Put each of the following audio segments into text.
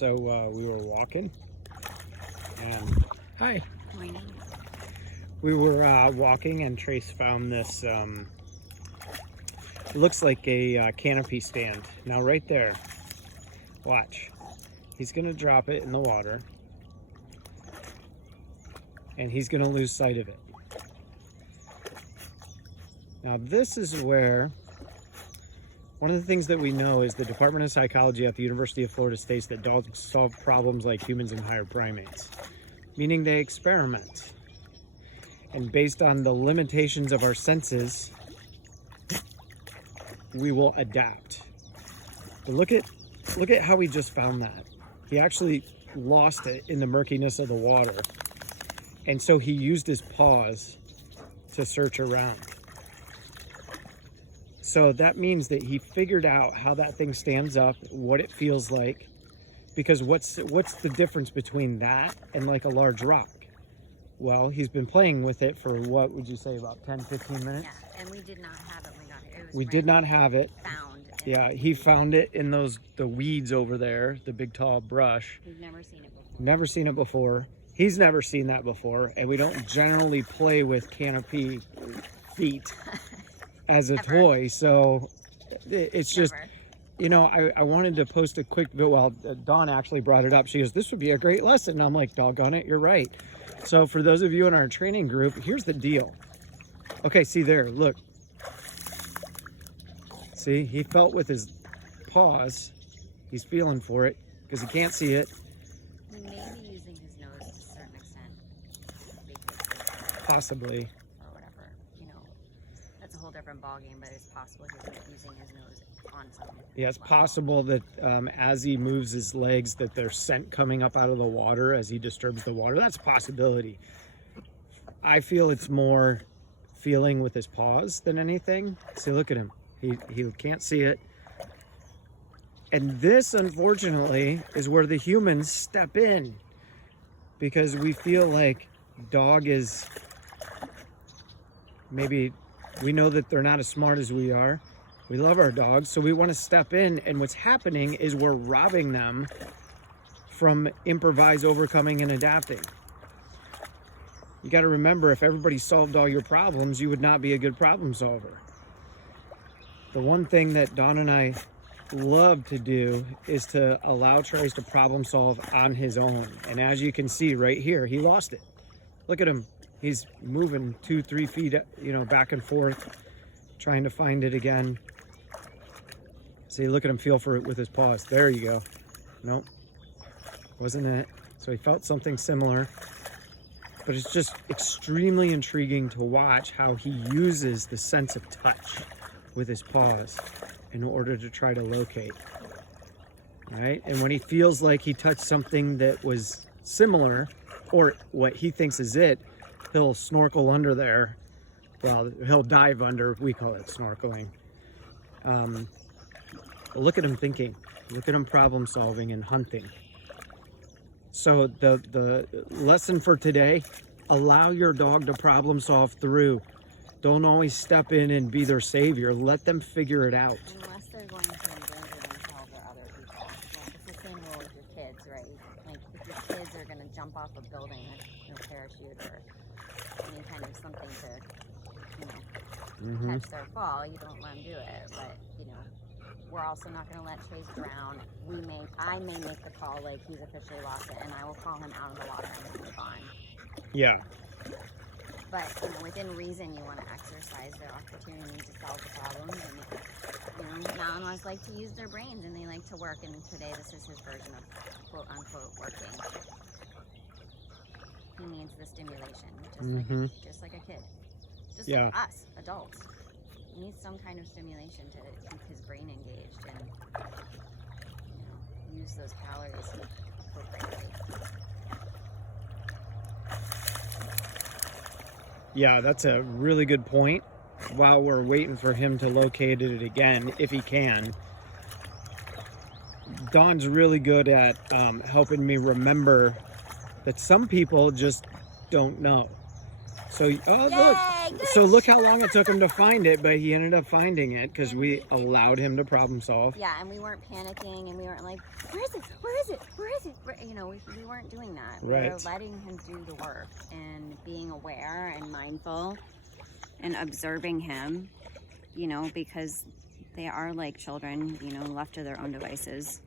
So we were walking, and hi. Morning. We were walking, and Trace found this. Looks like a canopy stand. Now, right there, watch. He's gonna drop it in the water, and he's gonna lose sight of it. Now, this is where one of the things that we know is the Department of Psychology at the University of Florida states that dogs solve problems like humans and higher primates, meaning they experiment. And based on the limitations of our senses, we will adapt. But look at how he just found that. He actually lost it in the murkiness of the water. And so he used his paws to search around. So that means that he figured out how that thing stands up, what it feels like, because what's the difference between that and like a large rock? Well, he's been playing with it for, what would you say, about 10, 15 minutes? Yeah, and we did not have it when we got here. It was We did not have it. Found. Yeah, he found it in the weeds over there, the big tall brush. We've never seen it before. Never seen it before. He's never seen that before, and we don't generally play with canopy feet as a toy, so it's just, you know, I wanted to post a quick video. Well, Dawn actually brought it up. She goes, this would be a great lesson. And I'm like, doggone it, you're right. So for those of you in our training group, here's the deal. Okay, see there, look. See, he felt with his paws. He's feeling for it because he can't see it. He may be using his nose to a certain extent. Possibly. Or whatever, you know. That's a whole different ballgame, but it's possible he's using his nose on something. Yeah, it's possible that as he moves his legs, that there's scent coming up out of the water as he disturbs the water. That's a possibility. I feel it's more feeling with his paws than anything. See, look at him. He can't see it. And this, unfortunately, is where the humans step in, because we feel like dog is, maybe we know that they're not as smart as we are. We love our dogs, so we want to step in, and what's happening is we're robbing them from improvise, overcoming, and adapting. You got to remember, if everybody solved all your problems, you would not be a good problem solver. The one thing that Dawn and I love to do is to allow Trace to problem solve on his own. And as you can see right here, he lost it. Look at him. He's moving 2-3 feet, you know, back and forth, trying to find it again. See, look at him feel for it with his paws. There you go. Nope, wasn't it. So he felt something similar. But it's just extremely intriguing to watch how he uses the sense of touch with his paws in order to try to locate. Right? And when he feels like he touched something that was similar, or what he thinks is it, he'll snorkel under there. Well, he'll dive under. We call it snorkeling. Look at him thinking. Look at him problem solving and hunting. So the lesson for today, allow your dog to problem solve through. Don't always step in and be their savior. Let them figure it out. Unless they're going to endanger themselves or other people. Like, it's the same rule with your kids, right? Like, if your kids are going to jump off a building with no parachute or any kind of something to, you know, catch their fall, you don't let them do it. But, you know, we're also not going to let Chase drown. I may make the call like he's officially lost it, and I will call him out of the water and move on. Yeah. But, you know, within reason, you want to exercise their opportunity to solve the problems. And, you know, Malinois like to use their brains, and they like to work. And today, this is his version of quote unquote working. He needs the stimulation, just like a kid, just like us adults. He needs some kind of stimulation to keep his brain engaged and, you know, use those calories appropriately. Yeah, that's a really good point. While we're waiting for him to locate it again, if he can, Dawn's really good at helping me remember that some people just don't know. So, oh, Yay, look. good So look how long it took him to find it, but he ended up finding it because And we allowed him to problem solve. Yeah, and we weren't panicking, and we weren't like, where is it? Where is it? Where is it? You know, we weren't doing that. We were Right. letting him do the work and being aware and mindful and observing him, you know, because they are like children, you know, left to their own devices.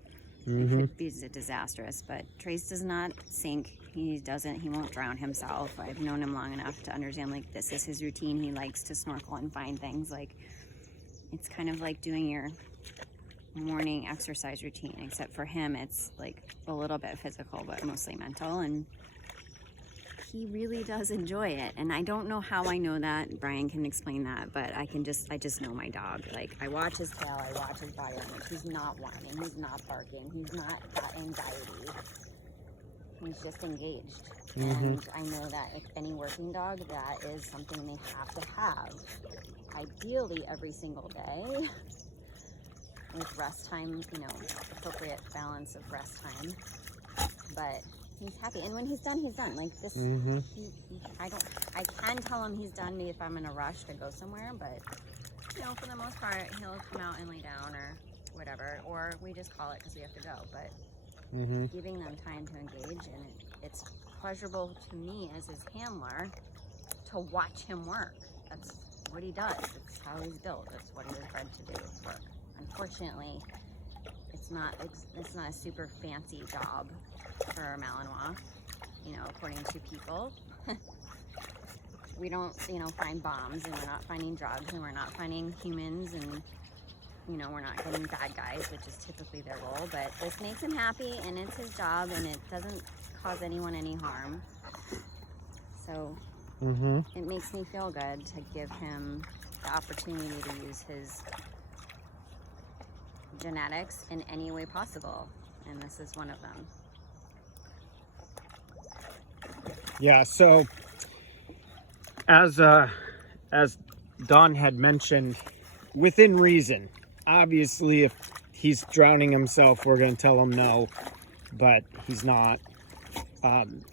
It could be disastrous, but Trace does not sink. He won't drown himself. I've known him long enough to understand, like, this is his routine. He likes to snorkel and find things. Like, it's kind of like doing your morning exercise routine, except for him, it's like a little bit physical, but mostly mental. And he really does enjoy it. And I don't know how I know that. Brian can explain that, but I just know my dog. Like, I watch his tail, I watch his body language. He's not whining, he's not barking, he's not got anxiety. He's just engaged. And I know that if any working dog, that is something they have to have. Ideally every single day with rest time, you know, appropriate balance of rest time. But he's happy, and when he's done, he's done. Like this, I can tell him he's done me if I'm in a rush to go somewhere, but you know, for the most part, he'll come out and lay down or whatever, or we just call it because we have to go. But giving them time to engage, and it's pleasurable to me as his handler to watch him work. That's what he does. It's how he's built. It's what he was bred to do, work. Unfortunately, it's not a super fancy job for Malinois, you know, according to people. We don't, you know, find bombs, and we're not finding drugs, and we're not finding humans, and you know, we're not getting bad guys, which is typically their role. But this makes him happy, and it's his job, and it doesn't cause anyone any harm. So it makes me feel good to give him the opportunity to use his genetics in any way possible, and this is one of them. Yeah, so as Don had mentioned, within reason. Obviously, if he's drowning himself, we're going to tell him no, but he's not.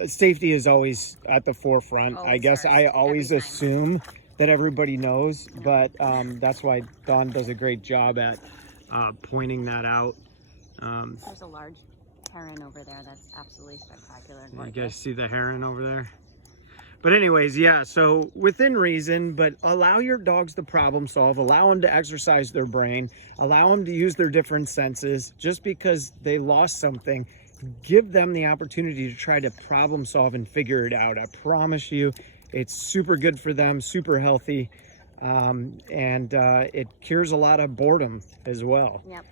Safety is always at the forefront. I guess I always assume that everybody knows, but that's why Don does a great job at pointing that out. There's a large heron over there that's absolutely spectacular. You guys see the heron over there? But anyways, yeah, so within reason, but allow your dogs to problem solve, allow them to exercise their brain, allow them to use their different senses. Just because they lost something, give them the opportunity to try to problem solve and figure it out. I promise you, it's super good for them, super healthy, and it cures a lot of boredom as well. Yep.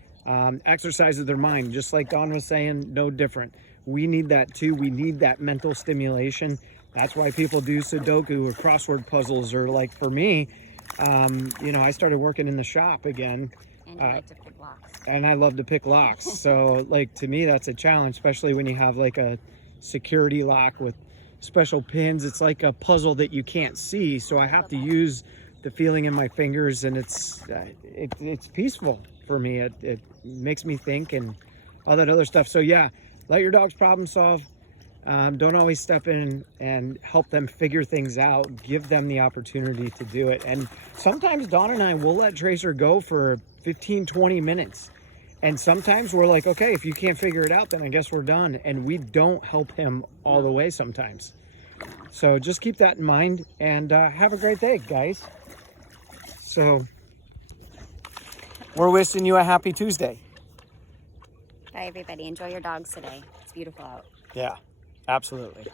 Exercises their mind, just like Dawn was saying, no different. We need that too. We need that mental stimulation. That's why people do Sudoku or crossword puzzles, or like for me, you know, I started working in the shop again. And you like to pick locks. And I love to pick locks. So like, to me, that's a challenge, especially when you have like a security lock with special pins. It's like a puzzle that you can't see. So I have to use the feeling in my fingers, and it's peaceful for me. It makes me think and all that other stuff. So yeah, let your dogs problem solve. Don't always step in and help them figure things out. Give them the opportunity to do it. And sometimes Dawn and I will let Tracer go for 15-20 minutes. And sometimes we're like, okay, if you can't figure it out, then I guess we're done. And we don't help him all the way sometimes. So just keep that in mind, and have a great day, guys. So we're wishing you a happy Tuesday. Bye, everybody. Enjoy your dogs today. It's beautiful out. Yeah, absolutely.